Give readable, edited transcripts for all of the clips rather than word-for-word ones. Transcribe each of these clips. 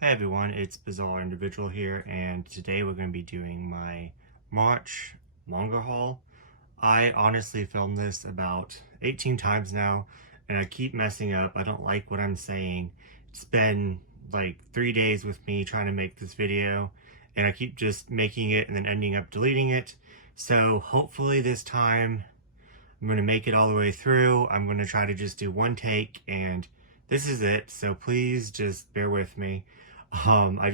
Hey everyone, it's Bizarre Individual here, and today we're going to be doing my March manga haul. I honestly filmed this about 18 times now, and I keep messing up. I don't like what I'm saying. It's been like 3 days with me trying to make this video, and I keep just making it and then ending up deleting it. So hopefully this time I'm going to make it all the way through. I'm going to try to just do one take, and this is it. So please just bear with me. I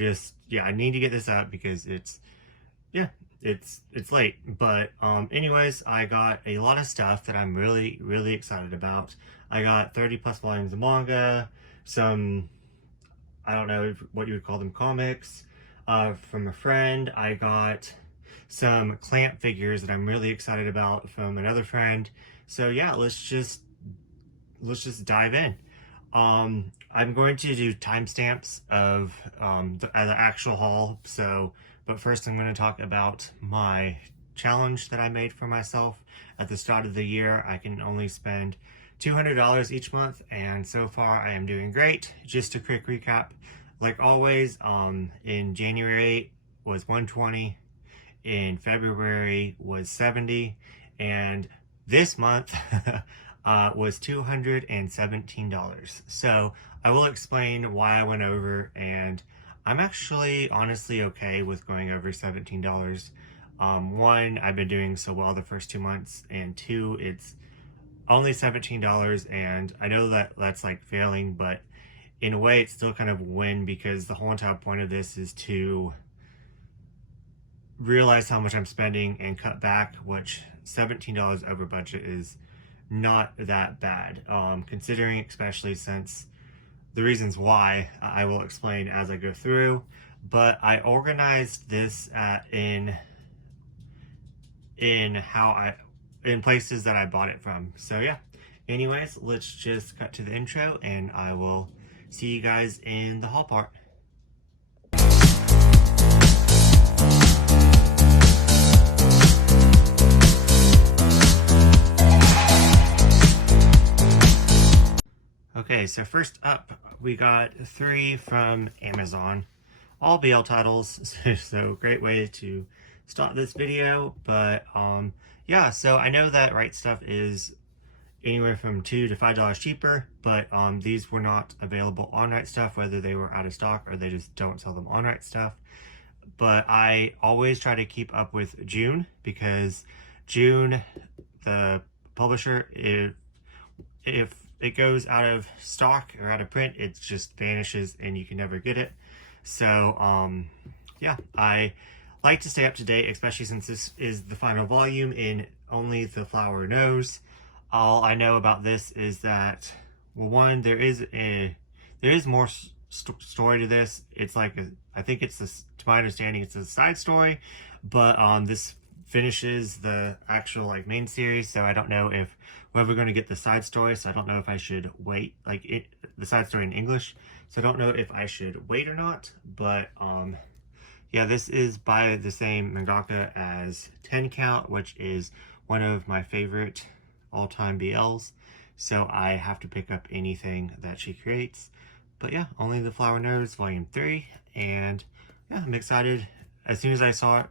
need to get this out because yeah, it's late. But anyways, I got a lot of stuff that I'm really excited about. I got 30 plus volumes of manga, some, I don't know what you would call them, comics, from a friend. I got some clamp figures that I'm really excited about from another friend. So yeah, let's just dive in. I'm going to do timestamps of the actual haul. But first I'm going to talk about my challenge that I made for myself at the start of the year. I can only spend $200 each month, and so far I am doing great. Just a quick recap, like always, in January was 120, in February was 70, and this month was $217. So I will explain why I went over, and I'm actually honestly okay with going over $17. One, I've been doing so well the first 2 months, and two, it's only $17, and I know that that's like failing, but in a way it's still kind of a win because the whole entire point of this is to realize how much I'm spending and cut back, which $17 over budget is not that bad, considering, especially since the reasons why I will explain as I go through. But I organized this in places that I bought it from. So yeah, anyways, let's just cut to the intro and I will see you guys in the haul part. Okay, so first up, we got 3 from Amazon, all BL titles, so great way to start this video. But yeah, so I know that Right Stuff is anywhere from $2 to $5 cheaper, but these were not available on Right Stuff, whether they were out of stock or they just don't sell them on Right Stuff. But I always try to keep up with June, because June, the publisher, if it goes out of stock or out of print, it just vanishes and you can never get it. So yeah, I like to stay up to date, especially since this is the final volume in Only the Flower Knows. All I know about this is that, well, one, there is more story to this. It's like I think it's this, to my understanding, it's a side story, but this finishes the actual like main series. So I don't know if we're ever going to get the side story. So I don't know if I should wait, the side story in English. So I don't know if I should wait or not. But yeah, this is by the same mangaka as 10 Count, which is one of my favorite all-time BLs. So I have to pick up anything that she creates. But yeah, Only the Flower Knows, Volume 3. And yeah, I'm excited. As soon as I saw it,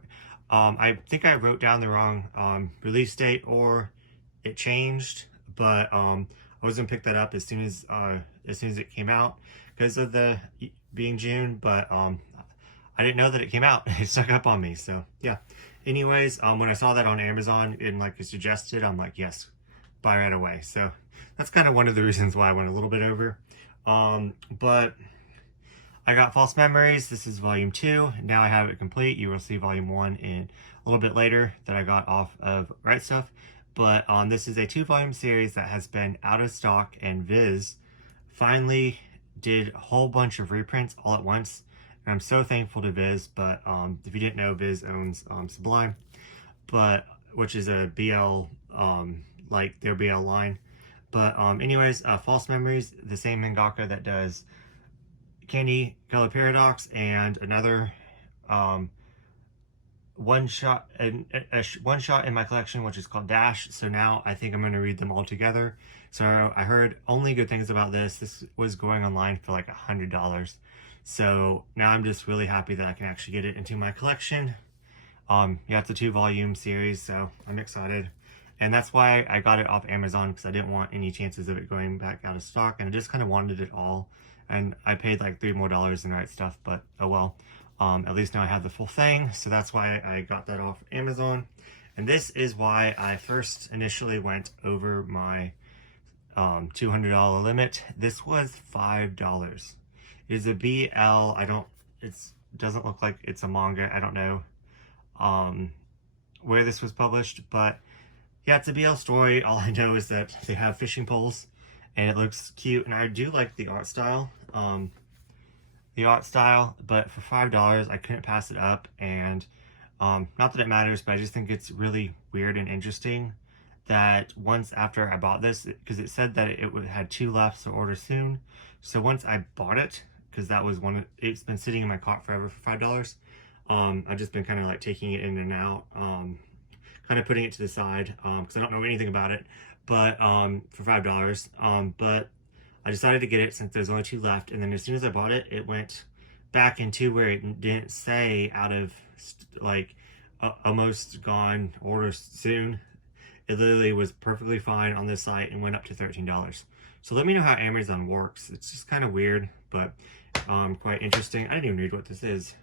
I think I wrote down the wrong release date, or it changed, but I was gonna pick that up as soon as it came out because of the being June. But I didn't know that it came out. It stuck up on me. So yeah. Anyways, when I saw that on Amazon and like it suggested, I'm like, yes, buy right away. So that's kind of one of the reasons why I went a little bit over. But I got False Memories. This is volume 2. Now I have it complete. You will see volume 1 in a little bit later that I got off of Right Stuff. But this is a 2-volume series that has been out of stock, and Viz finally did a whole bunch of reprints all at once. And I'm so thankful to Viz. But if you didn't know, Viz owns Sublime, which is a BL, like their BL line. But anyways, False Memories, the same mangaka that does Candy Color Paradox and another one shot and one shot in my collection, which is called Dash. So now I think I'm going to read them all together. So I heard only good things about this. This was going online for like $100. So now I'm just really happy that I can actually get it into my collection. Yeah, it's a 2-volume series, so I'm excited. And that's why I got it off Amazon, because I didn't want any chances of it going back out of stock, and I just kind of wanted it all. And I paid like $3 more in Right Stuff, but oh well. At least now I have the full thing, so that's why I got that off Amazon. And this is why I first initially went over my $200 limit. This was $5. It is a BL. It doesn't look like it's a manga. I don't know where this was published, but yeah, it's a BL story. All I know is that they have fishing poles and it looks cute, and I do like the art style. But for $5 I couldn't pass it up. And not that it matters, but I just think it's really weird and interesting that once after I bought this, because it said that it had 2 left, so order soon. So once I bought it, because that was it's been sitting in my cart forever for $5. I've just been kind of like taking it in and out, kind of putting it to the side, because I don't know anything about it, but for $5. But I decided to get it since there's only 2 left, and then as soon as I bought it, it went back into where it didn't say out of like almost gone, order soon. It literally was perfectly fine on this site and went up to $13. So let me know how Amazon works. It's just kind of weird, but quite interesting. I didn't even read what this is.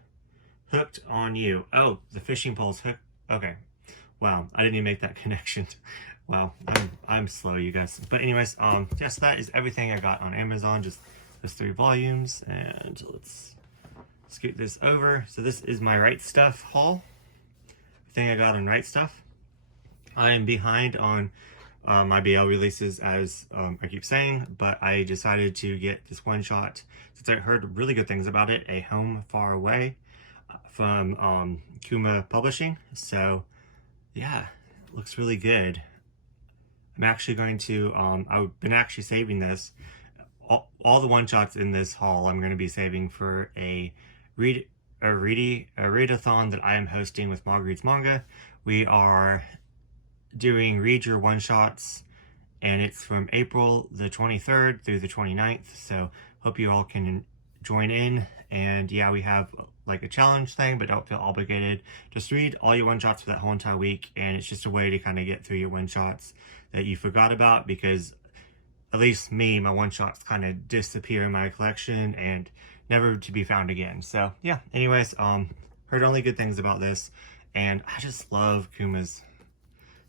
Hooked on You. Oh, the fishing pole's hooked. Okay. Wow, I didn't even make that connection. Wow, I'm slow, you guys. But anyways, yes, that is everything I got on Amazon. Just those 3 volumes, and let's scoot this over. So this is my Right Stuff haul. Thing I got on Right Stuff. I am behind on my BL releases, as I keep saying, but I decided to get this one shot since I heard really good things about it. A Home Far Away from Kuma Publishing. So yeah, it looks really good. I'm actually going to, I've been actually saving this. All the one-shots in this haul I'm going to be saving for a readathon that I am hosting with Mog Reads Manga. We are doing Read Your One-Shots, and it's from April the 23rd through the 29th, so hope you all can join in. And yeah, we have like a challenge thing, but don't feel obligated. Just read all your one-shots for that whole entire week, and it's just a way to kind of get through your one-shots that you forgot about, because at least me, my one-shots kind of disappear in my collection and never to be found again. So yeah, anyways, heard only good things about this, and I just love Kuma's,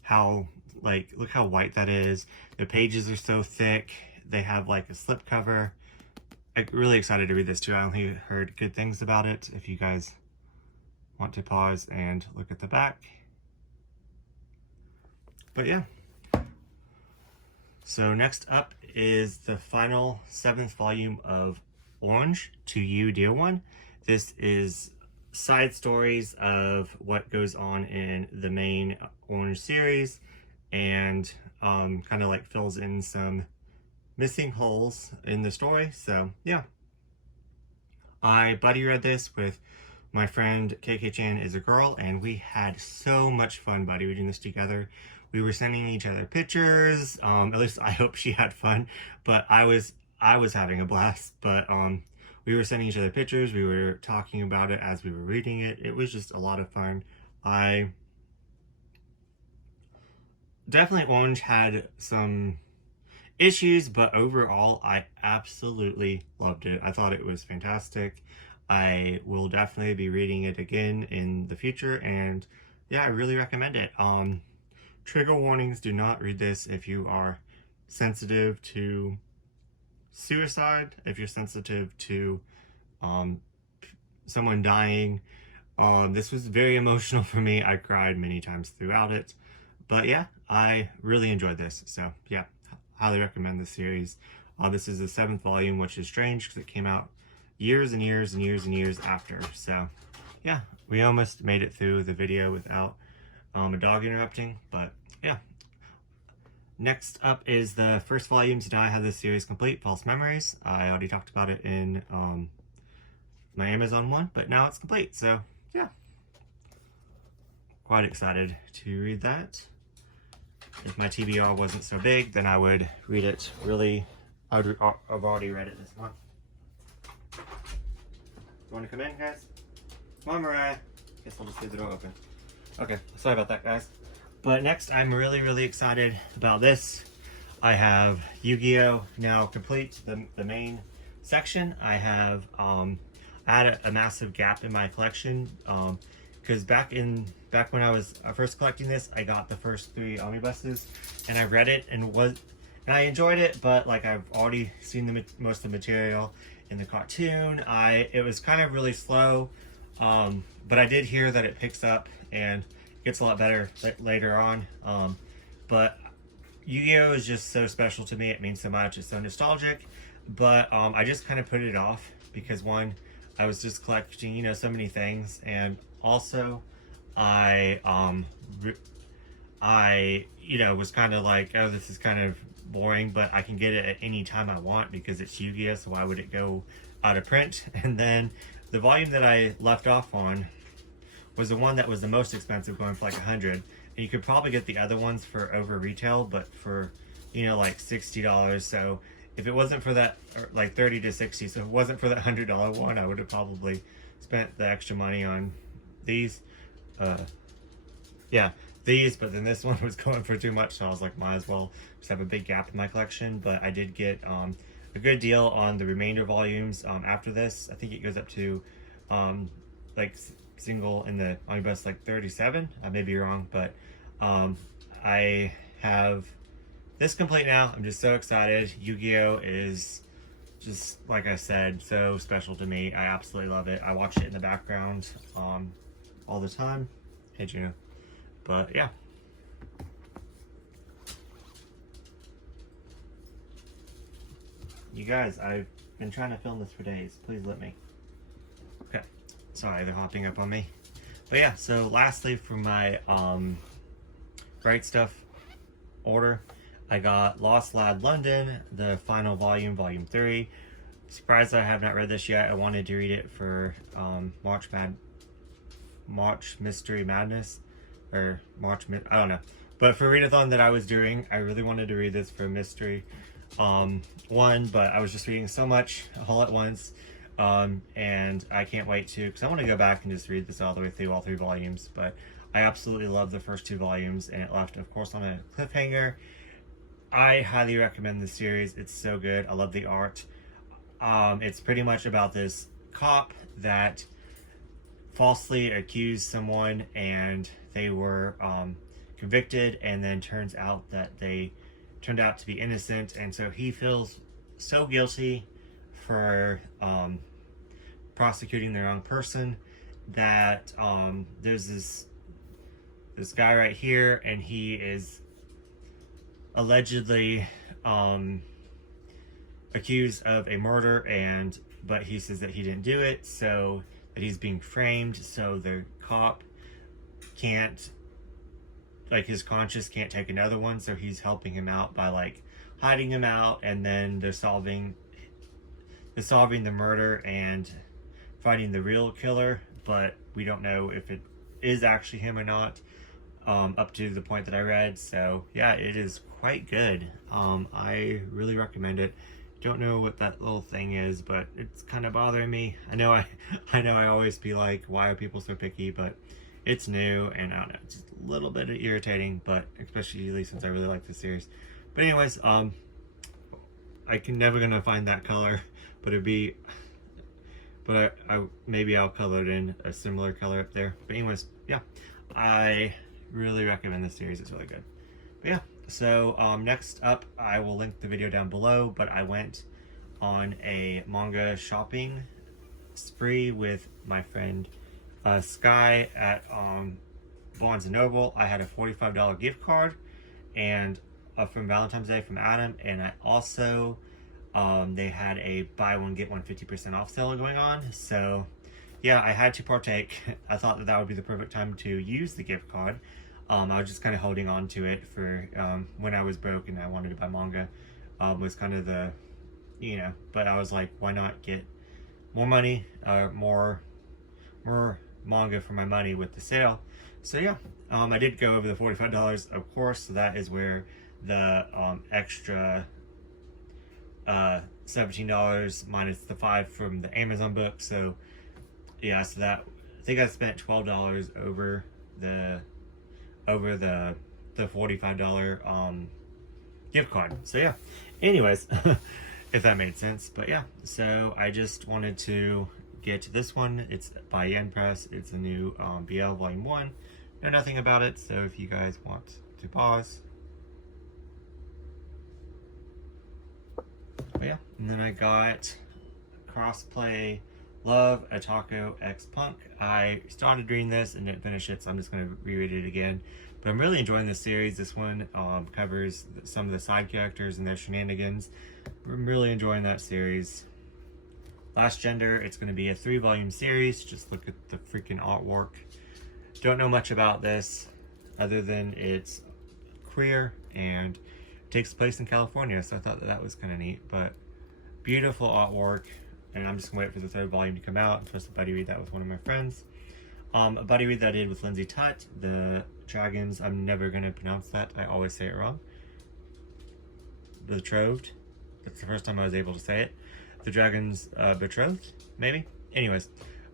how, like, look how white that is. The pages are so thick. They have like a slipcover. I'm really excited to read this too. I only heard good things about it. If you guys want to pause and look at the back. But yeah. So next up is the final 7th volume of Orange, To You, Dear One. This is side stories of what goes on in the main Orange series, and kind of like fills in some missing holes in the story. So yeah, I buddy read this with my friend KK-chan is a girl, and we had so much fun buddy reading this together. We were sending each other pictures. At least I hope she had fun, but I was having a blast. But we were sending each other pictures. We were talking about it as we were reading it. It was just a lot of fun. Definitely Orange had some issues, but overall I absolutely loved it. I thought it was fantastic. I will definitely be reading it again in the future, and yeah, I really recommend it. Trigger warnings: do not read this if you are sensitive to suicide, if you're sensitive to someone dying. This was very emotional for me. I cried many times throughout it, but yeah, I really enjoyed this. So yeah, highly recommend this series. This is the 7th volume, which is strange because it came out years and years and years and years after. So yeah, we almost made it through the video without a dog interrupting, but yeah. Next up is the first volume. So now I have this series complete, False Memories. I already talked about it in my Amazon one, but now it's complete. So yeah. quite excited to read that. If my TBR wasn't so big, then I would read it really. I've already read it this month. You want to come in, guys? Come on, Mariah. Guess I'll just leave the door open. Okay, sorry about that, guys. But next, I'm really excited about this. I have Yu-Gi-Oh! Now complete, the main section. I have had a massive gap in my collection because back when I was first collecting this, I got the first 3 omnibuses and I read it and I enjoyed it, but like I've already seen most of the material in the cartoon. It was kind of really slow, but I did hear that it picks up and gets a lot better later on. But Yu-Gi-Oh! Is just so special to me. It means so much. It's so nostalgic. But I just kind of put it off because one, I was just collecting, you know, so many things, and also I you know, was kind of like, oh, this is kind of boring, but I can get it at any time I want because it's Yu-Gi-Oh! So why would it go out of print? And then the volume that I left off on was the one that was the most expensive, going for like $100. And you could probably get the other ones for over retail, but for, you know, like $60. So if it wasn't for that, or like 30 to 60, so if it wasn't for that $100 one, I would have probably spent the extra money on these. Yeah, these, but then this one was going for too much, so I was like, might as well just have a big gap in my collection. But I did get a good deal on the remainder volumes after this. I think it goes up to like single in the omnibus like 37. I may be wrong, but I have this complete now. I'm just so excited. Yu-Gi-Oh! Is just, like I said, so special to me. I absolutely love it. I watch it in the background all the time. Hey, Juno. But yeah. You guys, I've been trying to film this for days. Please let me. Okay. Sorry, they're hopping up on me. But yeah, so lastly for my Bright Stuff order, I got Lost Lad London, the final volume, volume 3. Surprised I have not read this yet. I wanted to read it for March Mystery Madness, or I don't know. But for Readathon that I was doing, I really wanted to read this for Mystery one, but I was just reading so much all at once. And I can't wait to, because I want to go back and just read this all the way through, all 3 volumes. But I absolutely love the first 2 volumes, and it left, of course, on a cliffhanger. I highly recommend this series. It's so good. I love the art. It's pretty much about this cop that falsely accused someone, and they were convicted, and then turns out that they turned out to be innocent, and so he feels so guilty for prosecuting the wrong person that there's this guy right here, and he is allegedly accused of a murder, but he says that he didn't do it, so that he's being framed, so the cop can't, like, his conscience can't take another one, so he's helping him out by like hiding him out, and then they're solving the murder and finding the real killer, but we don't know if it is actually him or not up to the point that I read. So yeah, it is quite good. I really recommend it. Don't know what that little thing is, but it's kind of bothering me. I know I always be like, why are people so picky? But it's new, and I don't know, it's just a little bit irritating, but especially since I really like the series. But anyways, I can never gonna find that color, but maybe I'll color it in a similar color up there. But anyways, yeah, I really recommend this series. It's really good. But yeah, so next up, I will link the video down below, but I went on a manga shopping spree with my friend Sky at Barnes & Noble. I had a $45 gift card, and from Valentine's Day from Adam, and I also they had a buy one get one 50% off sale going on. So yeah, I had to partake. I thought that would be the perfect time to use the gift card. I was just kind of holding on to it for when I was broke and I wanted to buy manga. Was kind of the, you know, but I was like, why not get more money, more manga for my money with the sale. So yeah, I did go over the $45, of course, so that is where the extra $17 minus the $5 from the Amazon book. So yeah, so that, I think I spent $12 over the $45 gift card. So yeah, anyways, if that made sense. But yeah, so I just wanted to get to this one. It's by Yen Press. It's a new BL Volume 1. Know nothing about it, so if you guys want to pause. But yeah, and then I got Crossplay Love Atako X Punk. I started reading this and didn't finish it, so I'm just going to reread it again. But I'm really enjoying this series. This one covers some of the side characters and their shenanigans. I'm really enjoying that series. Last Gender, it's going to be a 3-volume series. Just look at the freaking artwork. Don't know much about this other than it's queer and takes place in California, so I thought that was kind of neat. But beautiful artwork, and I'm just gonna wait for the 3rd volume to come out. I'm supposed to buddy read that with one of my friends. A buddy read that I did with Lindsay Tutt, The Dragons. I'm never gonna pronounce that. I always say it wrong. Betrothed. That's the first time I was able to say it. The Dragons Betrothed, maybe. Anyways,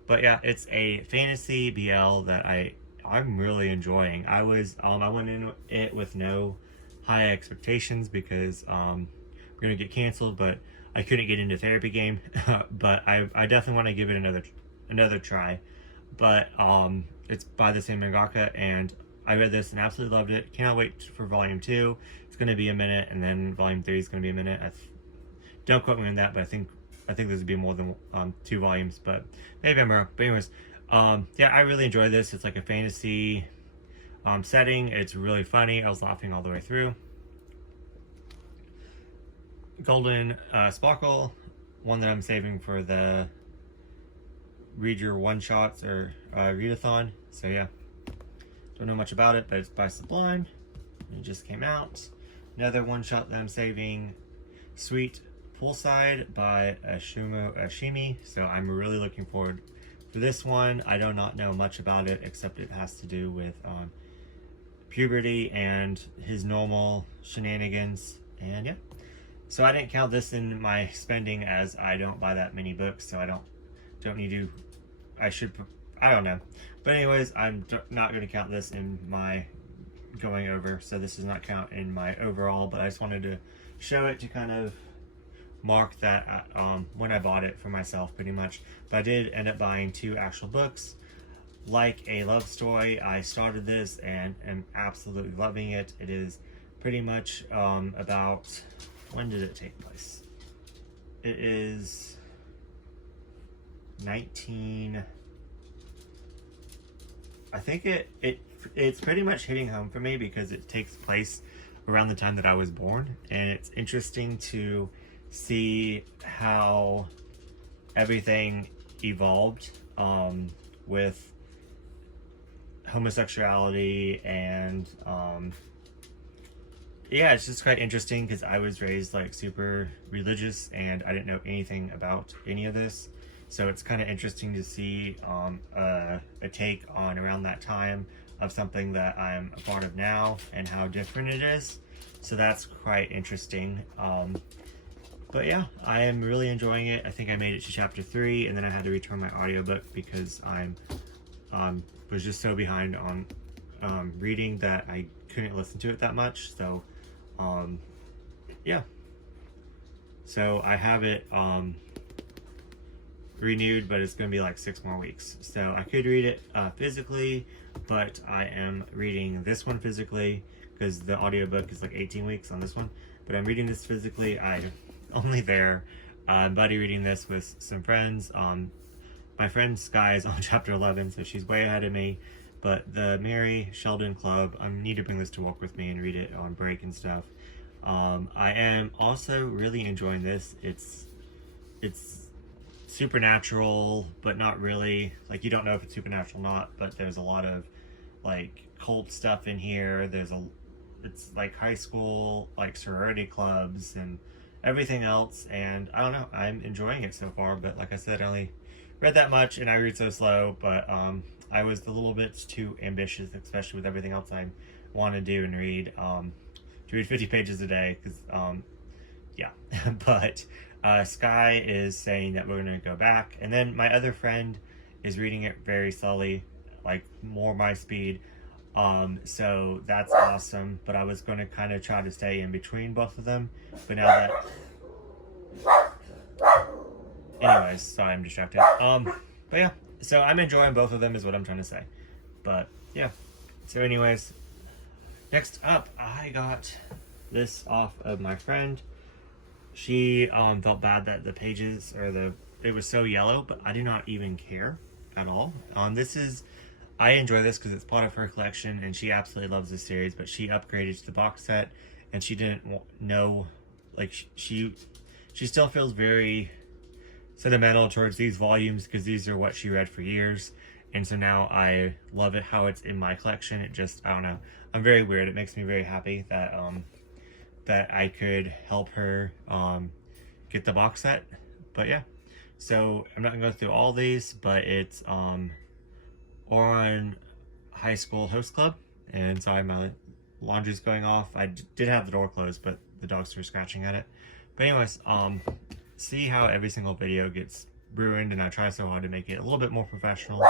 but yeah, it's a fantasy BL that I'm really enjoying. I went in it with no high expectations because we're gonna get canceled, but I couldn't get into Therapy Game. But I definitely want to give it another try. But it's by the same mangaka, and I read this and absolutely loved it. Cannot wait for Volume 2. It's gonna be a minute, and then Volume 3 is gonna be a minute. Don't quote me on that, but I think this would be more than 2 volumes, but maybe I'm wrong. But anyways, yeah, I really enjoy this. It's like a fantasy setting. It's really funny. I was laughing all the way through. Golden Sparkle, one that I'm saving for the read your one-shots or readathon. So yeah, don't know much about it, but it's by Sublime. It just came out. Another one-shot that I'm saving, Sweet Poolside by Ashimi. So I'm really looking forward to this one. I do not know much about it except it has to do with puberty and his normal shenanigans. And yeah, so I didn't count this in my spending as I don't buy that many books, so I don't need to. I don't know. But anyways, I'm not going to count this in my going over, so this does not count in my overall, but I just wanted to show it to kind of mark that when I bought it for myself, pretty much. But I did end up buying 2 actual books. Like a Love Story, I started this and am absolutely loving it. It is pretty much about, when did it take place? It is 19, I think it's pretty much hitting home for me because it takes place around the time that I was born, and it's interesting to see how everything evolved with homosexuality and yeah, it's just quite interesting because I was raised like super religious and I didn't know anything about any of this. So it's kind of interesting to see a take on around that time of something that I'm a part of now and how different it is. So that's quite interesting. But yeah, I am really enjoying it. I think I made it to chapter 3 and then I had to return my audiobook because I was just so behind on reading that I couldn't listen to it that much. So yeah, so I have it renewed, but it's gonna be like 6 more weeks. So I could read it physically, but I am reading this one physically because the audiobook is like 18 weeks on this one. But I'm reading this physically. I'm only there buddy reading this with some friends. My friend Sky is on chapter 11, so she's way ahead of me. But the Mary Sheldon Club, I need to bring this to work with me and read it on break and stuff. I am also really enjoying this. It's supernatural, but not really. Like, you don't know if it's supernatural or not, but there's a lot of like cult stuff in here. It's like high school, like sorority clubs and everything else. And I don't know, I'm enjoying it so far, but like I said, I only read that much and I read so slow, but I was a little bit too ambitious, especially with everything else I want to do and read, to read 50 pages a day, because, yeah. But Sky is saying that we're going to go back, and then my other friend is reading it very slowly, like more my speed, so that's awesome. But I was going to kind of try to stay in between both of them, but now that... Anyways, sorry, I'm distracted. But yeah, so I'm enjoying both of them is what I'm trying to say. But yeah, so anyways, next up, I got this off of my friend. She felt bad that the pages, or it was so yellow, but I do not even care at all. I enjoy this because it's part of her collection, and she absolutely loves this series, but she upgraded to the box set, and she didn't know, like, she still feels very sentimental towards these volumes because these are what she read for years, and so now I love it how it's in my collection. It just, I don't know, I'm very weird. It makes me very happy that that I could help her get the box set. But yeah, so I'm not gonna go through all these, but it's on High School Host Club, and sorry, my laundry's going off. I did have the door closed, but the dogs were scratching at it. But anyways, see how every single video gets ruined, and I try so hard to make it a little bit more professional,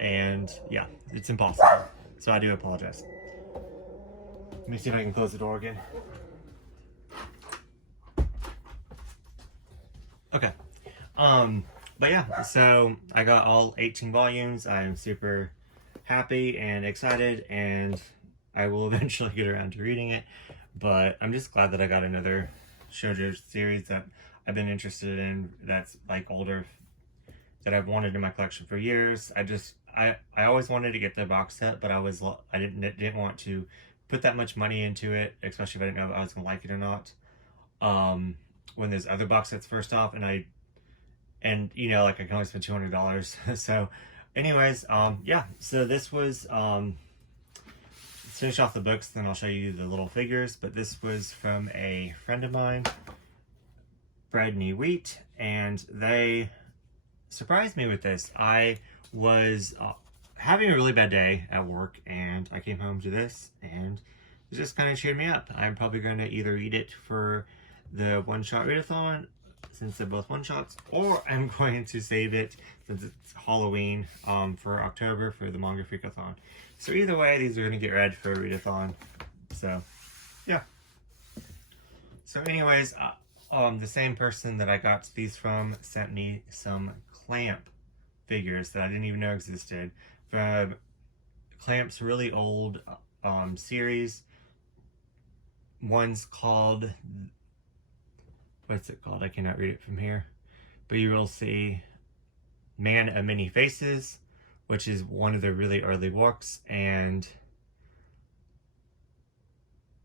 and yeah, it's impossible, so I do apologize. Let me see if I can close the door again. Okay, but yeah, so I got all 18 volumes. I'm super happy and excited, and I will eventually get around to reading it, but I'm just glad that I got another shoujo series that I've been interested in, that's like older, that I've wanted in my collection for years. I always wanted to get the box set, but I didn't want to put that much money into it, especially if I didn't know if I was gonna like it or not. When there's other box sets first off, and you know, like I can only spend $200. So anyways, yeah, so this was finish off the books, then I'll show you the little figures. But this was from a friend of mine, Bread Knee Wheat, and they surprised me with this. I was having a really bad day at work, and I came home to this, and it just kind of cheered me up. I'm probably going to either read it for the one-shot readathon, since they're both one-shots, or I'm going to save it since it's Halloween for October for the Manga Freakathon. So either way, these are going to get read for a readathon. So yeah. So anyways, the same person that I got these from sent me some Clamp figures that I didn't even know existed, from Clamp's really old series. One's called, what's it called? I cannot read it from here, but you will see Man of Many Faces, which is one of the really early works, and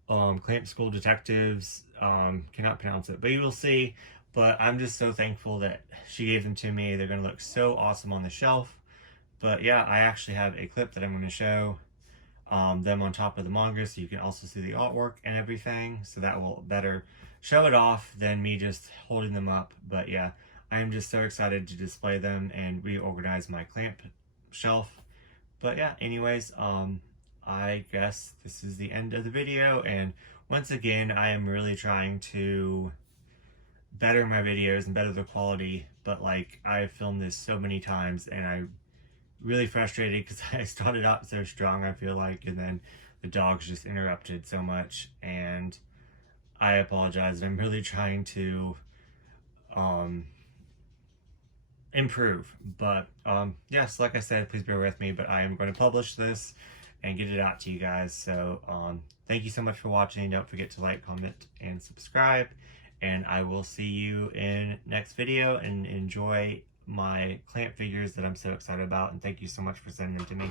Clamp School Detectives, cannot pronounce it, but you will see. But I'm just so thankful that she gave them to me. They're going to look so awesome on the shelf. But yeah, I actually have a clip that I'm going to show them on top of the manga, so you can also see the artwork and everything, so that will better show it off than me just holding them up. But yeah, I am just so excited to display them and reorganize my Clamp shelf. But yeah, anyways, I guess this is the end of the video, and once again, I am really trying to better my videos and better the quality, but like, I've filmed this so many times, and I'm really frustrated because I started out so strong, I feel like, and then the dogs just interrupted so much, and I apologize. I'm really trying to improve, but yes, like I said, please bear with me, but I am going to publish this and get it out to you guys. So thank you so much for watching. Don't forget to like, comment, and subscribe, and I will see you in next video, and enjoy my Clamp figures that I'm so excited about, and thank you so much for sending them to me.